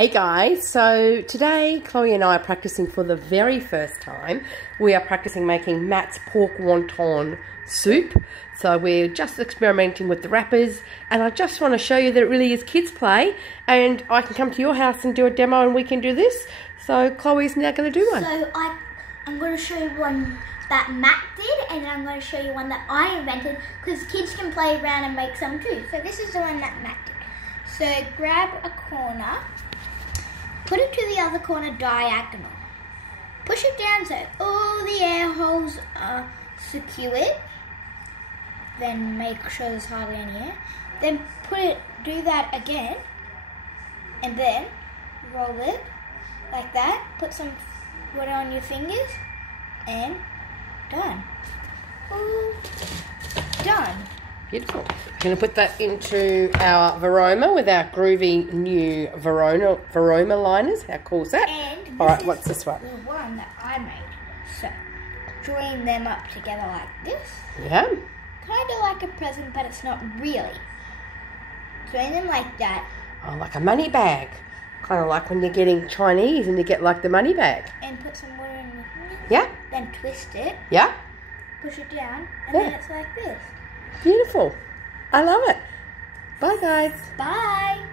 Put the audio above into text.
Hey guys, so today Chloe and I are practicing for the very first time. We are practicing making Matt's pork wonton soup. So we're just experimenting with the wrappers, and I just want to show you that it really is kids play, and I can come to your house and do a demo and we can do this. So Chloe's now going to do one. So I'm going to show you one that Matt did, and I'm going to show you one that I invented, because kids can play around and make some too. So this is the one that Matt did. So grab a corner, put it to the other corner diagonal. Push it down so all the air holes are secured. Then make sure there's hardly any air. Then do that again. And then roll it like that. Put some water on your fingers. And done. All done. Beautiful. We're going to put that into our Varoma with our groovy new Varoma liners. How cool is that? And alright, what's this one? The one that I made. So, join them up together like this. Yeah. Kind of like a present, but it's not really. Join them like that. Oh, like a money bag. Kind of like when you're getting Chinese and you get like the money bag. And put some water in your hand. Yeah. Then twist it. Yeah. Push it down. And then it's like this. Beautiful. I love it. Bye guys. Bye.